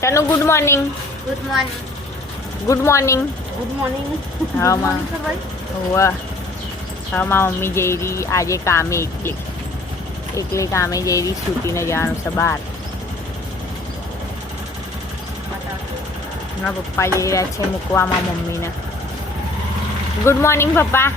તનુ good morning. Good morning. Good morning. Good morning. હા માં વાહ. હા માં મમ્મી જઈ રહી આજે કામે એકલી કામે જઈ રહી. છૂટીને જવાનું છે બહાર. મારા પપ્પા જઈ રહ્યા છે મૂકવામાં મમ્મીને. ગુડ મોર્નિંગ પપ્પા.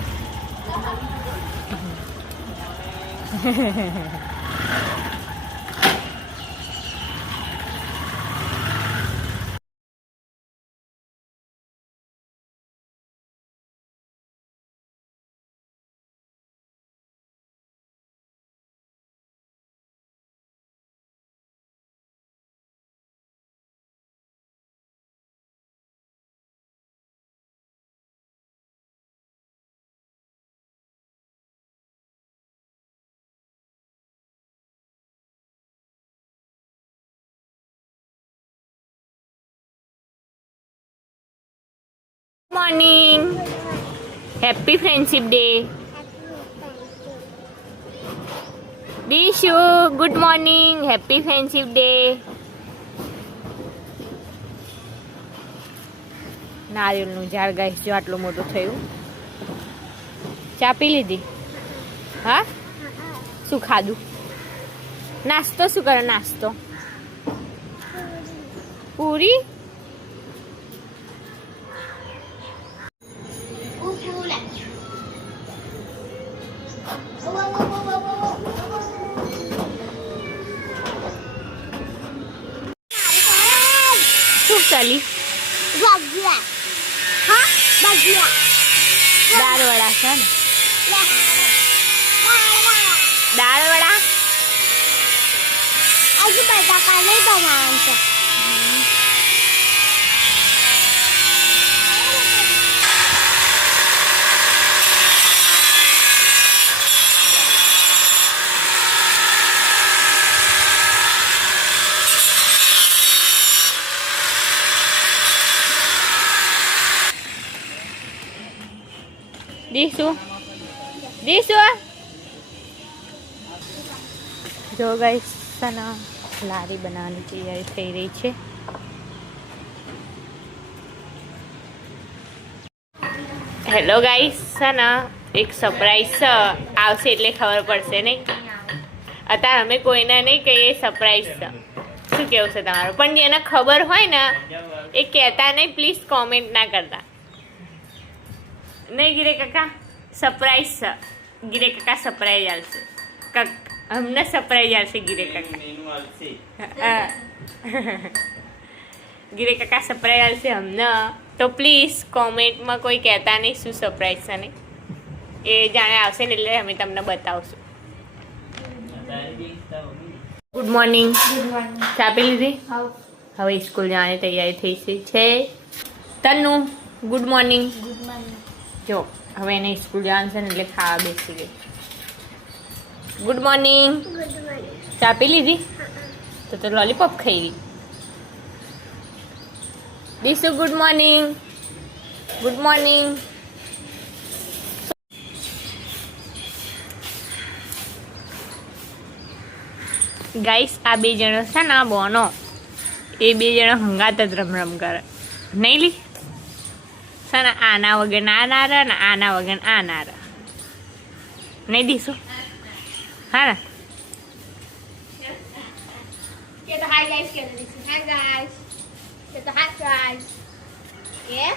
Morning. Happy friendship day. Dishu good morning. Happy friendship day. નારિયેળનું ઝાડ ગાઈસ જો આટલું મોટું થયું. ચા પી લીધી? હા શું ખાધું? નાસ્તો શું કરો? નાસ્તો પૂરી. શું ચાલી? દાળ વડા છે ને? દાળ વડા આજે બટાકા નહીં બનાવવાનું છે. દીસુ જો ગાઈસ સના લારી બનાવવાની તૈયારી થઈ રહી છે. હેલો ગાઈસ, સના એક સરપ્રાઈઝ આવશે એટલે ખબર પડશે નહીં. અત્યારે અમે કોઈને નહીં કહીએ સરપ્રાઈઝ છે. શું કેવું છે તમારું? પણ જેને ખબર હોય ને એ કહેતા નહીં. પ્લીઝ કોમેન્ટ ના કરતા નહીં. ગિરે કાકા સરપ્રાઈઝ છે. ગિરે કાકા સરપ્રાઈઝ આવશે. અમને સરપ્રાઈઝ આવશે. ગિરે કાકા ગિરે કાકા સરપ્રાઈઝ આવશે અમને. તો પ્લીઝ કોમેન્ટમાં કોઈ કહેતા નહીં શું સરપ્રાઈઝ છે નહીં. એ જાણે આવશે ને એટલે અમે તમને બતાવશું. Good morning. ચા પી લીધી? હવે સ્કૂલ જવાની તૈયારી થઈ છે. તન્નુ ગુડ મોર્નિંગ. Good morning. જો હવે એને સ્કૂલ જવાનું છે ને એટલે ખાવા બેસી ગઈ. Good morning. ચા પી લીધી? તો લોલીપોપ ખાઈ રહી. Disu good morning. Good morning. Guys આ બે જણો છે ને બોનો એ બે જણા હંગાત જ રમ કરે નહીં લી છે ને. આના વગર આ ના રહે ને આના વગર આ ના રહે નહીં. દીશું હા ને? Hi guys, hi guys. Hi guys. Yeah.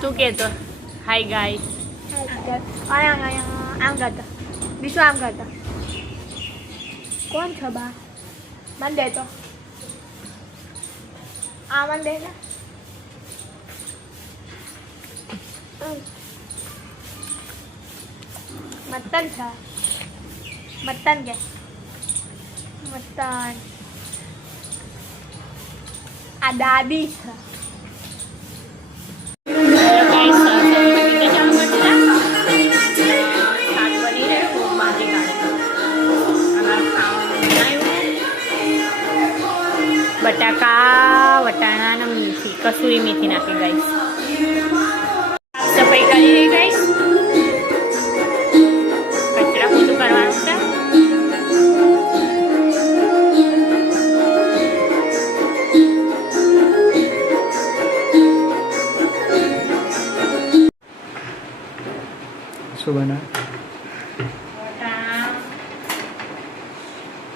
તું કહેતો હાય ગાઈસ. આમ કરતા બીજું આમ કરતા. કોણ છે બા? મને દે તો. આ મને દે ને. મટન છે. મટન કે મટન. આ દાદી છે. બટાકા વટાણા અને મેથી કસૂરી મેથી નાખી ગાઈસ. સફાઈ કરી રહી ગાઈસ. કચરા પૂરું કરવાનું છે. શું બનાવે? વટાણા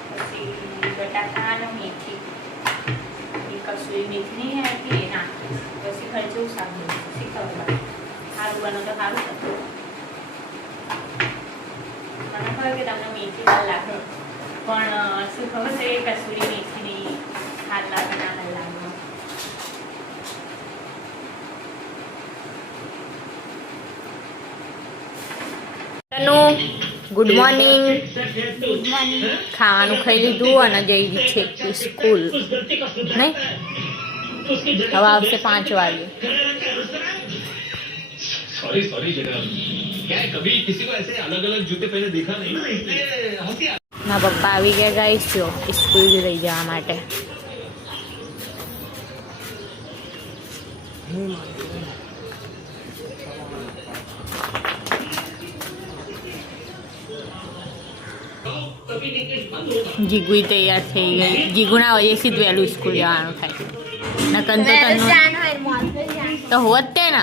પછી બટાકા અને મેથી એ કસૂરી મેથી નહીં આવતી એ નાખી પછી ખર્ચું શાક શીખવવા સારું બનો તો સારું થતું. મને ખબર કે તમને મેથી વાર લાગે પણ શું ખબર છે કે કસૂરી મેથીની હાથ લાગે ના લાગે. Good morning. ખાવાનું ખાઈ લીધું અને જઈ રહી છે સ્કૂલ નહીં. હવે આવશે 5 વાગે. મારા પપ્પા આવી ગયા ગાઈસ જો સ્કૂલ લઈ જવા માટે. જીગુ તૈયાર થઈ ગઈ. જીગુના વજેથી જ વહેલું સ્કૂલ જવાનું થાય. નકન તો હોત તે ને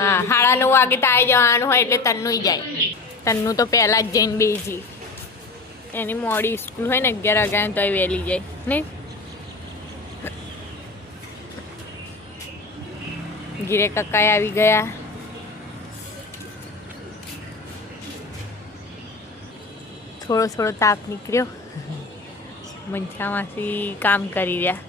હા 9:30 વાગે તો આવી જવાનું હોય એટલે તન્નું જાય. તન્નું તો પહેલા જ જઈને બેસી એની મોડી સ્કૂલ હોય ને 11 વાગ્યા તો વહેલી જાય નહીં. ગીરે કકાઈ આવી ગયા. થોડો તાપ નીકળ્યો. મંચામાંથી કામ કરી રહ્યા.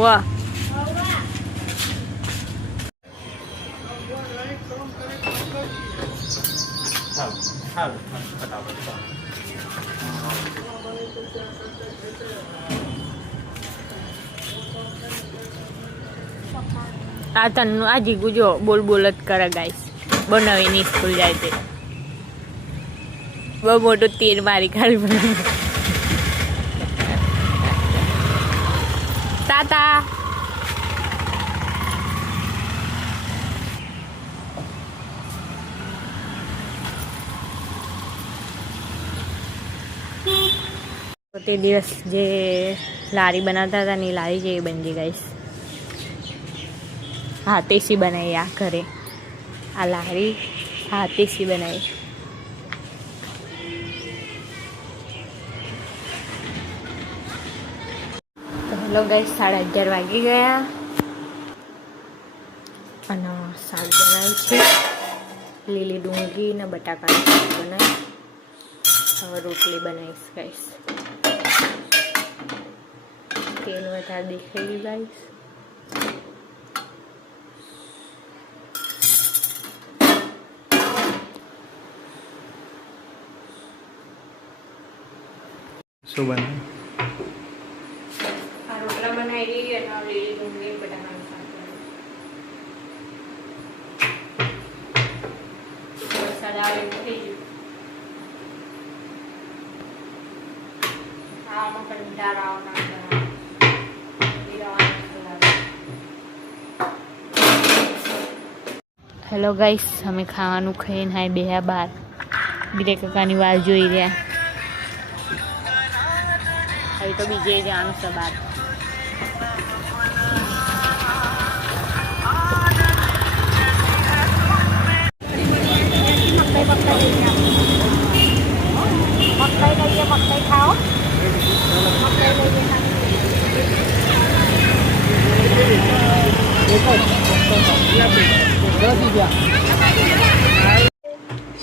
વાહ આ તન્નું આ જીગુ જો બોલ જ કરે ગાઈસ. બહુ નવીની સ્કૂલ જાય છે. બહુ મોટું તીર મારી કાઢી. તાતા તે દિવસ જે લારી બનાવતા હતા ને એ લારી જેવી બની ગાઈસ. હાથેથી બનાવી આ ઘરે. આ લારી હાથેથી બનાવી. તો હેલો ગાઈસ 11:30 વાગી ગયા અને શાક બનાવ્યું છે. લીલી ડુંગળી ને બટાકાનું શાક બનાવી. હવે રોટલી બનાવીશ ગાઈસ. તેલ વધારે દેખાઈ ગાઈસ. શું બનાવે? આ રોટલા બનાવી અને લીલી ડુંગળી બટાકાનું શાક બનાવ્યું. વરસાદ આવે એવું થઈ ગયું. આમાં કંટાળ આવના હેલો ગાઈસ અમે ખાવાનું ખાઈને હાય બેહ્યા બહાર. ગીરે કાકાની વાર જોઈ રહ્યા. હવે તો બીજે જવાનું છે બહાર. મકાઈ ખાઓ.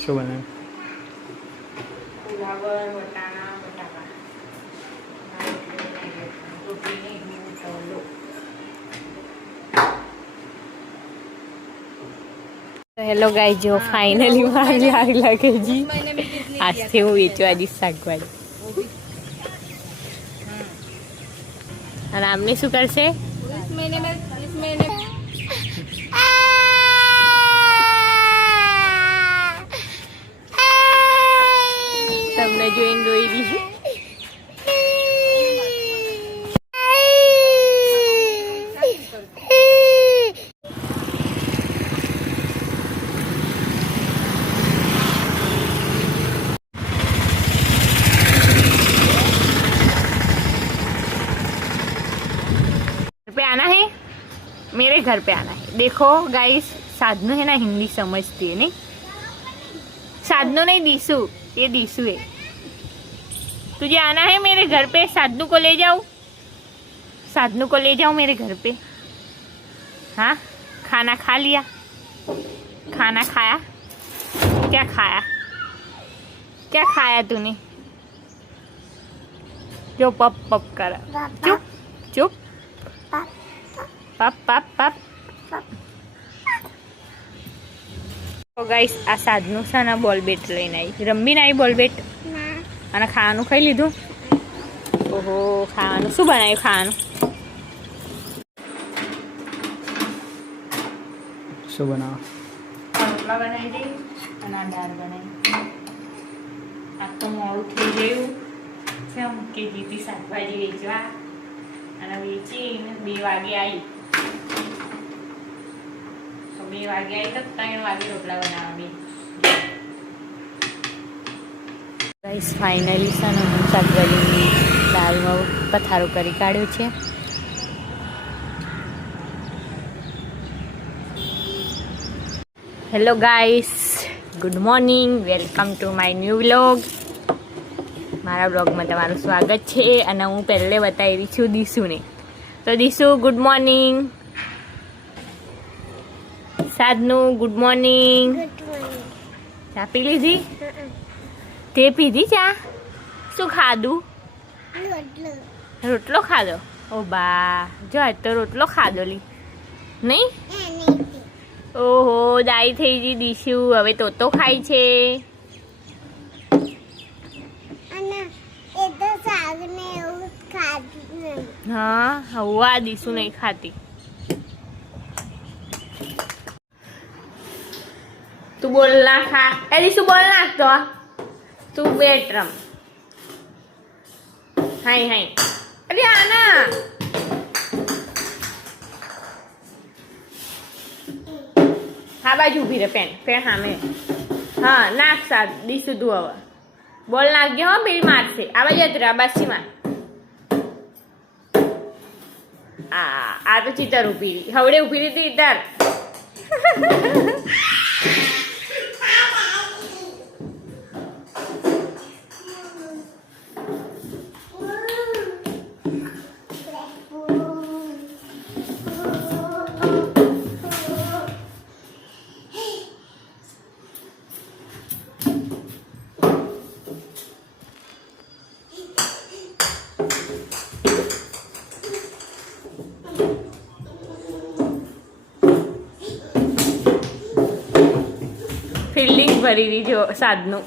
શું બનાવે? ફુલાવર વટાણા બટાકા હેલો ગાય જો ફાઇનલી વાર લાગે જી. આજથી હું વેચવા જઈશ શાકભાજી. અને આમને શું કરશે? તમને જોઈને રોઈ દીધી. मेरे घर पे आना है। देखो गाइस, साधनु है ना हिंदी समझती है नहीं, साधनु नहीं दीसू, ये दीसू है। तुझे आना है मेरे घर पे, साधनु को ले जाऊँ, साधनु को ले जाऊँ मेरे घर पे। हाँ, खाना खा लिया, खाना खाया, क्या खाया, क्या खाया तूने? जो पप पप कर, चुप चुप, पप पप पप। તો ગાઈસ, આ સાધનું છે ને બોલ બેટ લઈને આવી, રમીને આવી બોલ બેટ, અને ખાવાનું ખાઈ લીધું. ઓહો, ખાવાનું શું બનાવ્યું? ખાવાનું શું બનાવો? રોટલા બનાવી દઈ અને આ દાળ બનાવી. આ તો મોડું થઈ ગયું છે, કે જીતી શાકભાજી વેચવા, અને વેચીને 2 વાગે આવી. તો 2 વાગે આવી તો 3 વાગે રોટલા બનાવવા. ગાઈસ, ફાઇનલી છે ને હું શાકભાજી દાળમાં પથારો કરી કાઢ્યો છે. Hello guys, good morning, welcome to my new vlog. મારા બ્લોગમાં તમારું સ્વાગત છે. અને હું પહેલે બતાવી રહી છું દીશુને. તો દીશુ, ગુડ મોર્નિંગ. સાધનું, ગુડ મોર્નિંગ. ચા પી લીધી? તે પીધી ચા? શું ખાધું? રોટલો ખાધો? ઓ બા, જો આજ તો રોટલો ખાધો લી નહીં? ઓહો, દાઈ થઈ ગઈ દીશુ, હવે તો ખાય છે. હા, હવે આ દીશુ નહીં ખાતી. તું બોલ ના ખા. એ દીશુ બોલ નાખતો, તું બેટ રમ. હાય હાય, અરે આના હા બાજુ ઊભી રહે. પેન સામે. હા, નાખ સાથ દીશું તું હવે. બોલ નાખજો હો, પેલી મારશે. આ બાજુ હતી આ બાસીમાં. આ તો ચિતર ઊભી રહી, હવડે ઊભી રહી હતી ચિતર. ફિલ્ડિંગ ભરી રહી જો સાધનું.